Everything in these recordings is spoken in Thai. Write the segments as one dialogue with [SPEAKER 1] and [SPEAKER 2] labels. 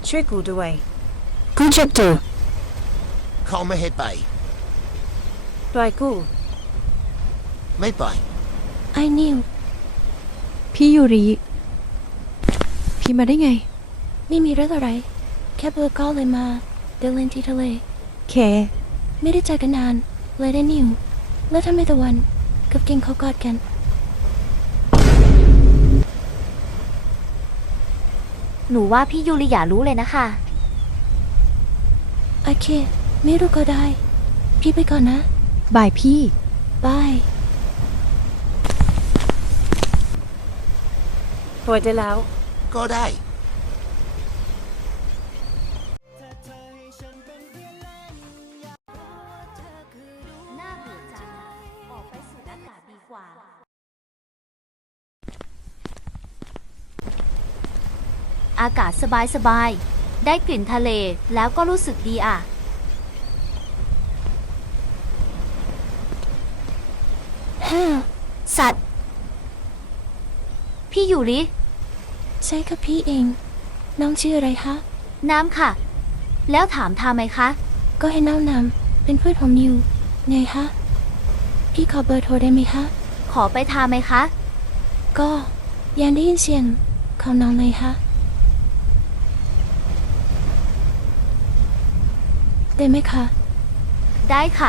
[SPEAKER 1] ช่วยกูด้วย
[SPEAKER 2] กูเจ็บตัว
[SPEAKER 3] เขาไม่ให้ไป
[SPEAKER 1] ปล่อยกู
[SPEAKER 3] ไม่ไป
[SPEAKER 4] ไอ้นิว
[SPEAKER 2] พี่ยูริพี่มาได้ไง
[SPEAKER 4] ไม่มีเรื่องอะไร แค่เบอร์ก็เลยมาเดินเล่นที่ทะเล
[SPEAKER 2] แค
[SPEAKER 4] ไม่ได้เจอกันนาน เลยได้นิว แล้วทำไมตะวันกับเก่งเขากอดกัน
[SPEAKER 5] หนูว่าพี่ยูริอย่ารู้เลยนะคะ
[SPEAKER 4] โอเค ไม่รู้ก็ได้ พี่ไปก่อนนะ
[SPEAKER 2] บายพี่
[SPEAKER 4] บาย
[SPEAKER 1] ปล่อยได้แล้ว
[SPEAKER 3] ก็ได้
[SPEAKER 5] น่าเบื่อจัง ออกไปสูดอากาศดีกว่า อากาศสบายๆ ได้กลิ่นทะเลแล้วก็รู้สึกดีอ่ะ
[SPEAKER 4] ฮ่า
[SPEAKER 5] สัตว์ พี่ยูริ
[SPEAKER 4] ใช่ค่ะพี่เอง น้องชื่ออะไรคะ
[SPEAKER 5] น้ำค่ะ แล้วถามทำไมคะ
[SPEAKER 4] ก็ให้น้องนำเป็นเพื่อนผมอยู่ไงคะ พี่ขอเบอร์โทรได้ไหมคะ
[SPEAKER 5] ขอไปทาไหมคะ
[SPEAKER 4] ก็ยังได้ยินเสียงของน้องเลยคะได้ไหมคะ
[SPEAKER 5] ได้ค่ะ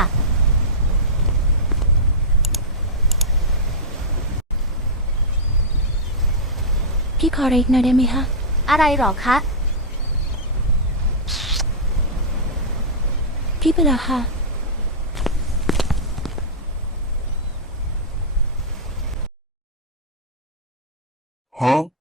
[SPEAKER 4] พี่ขออะไรอีกหน่อยได้ไหมคะ
[SPEAKER 5] อะไรหรอคะ
[SPEAKER 4] พี่ไปแล้วค่ะ
[SPEAKER 3] Huh?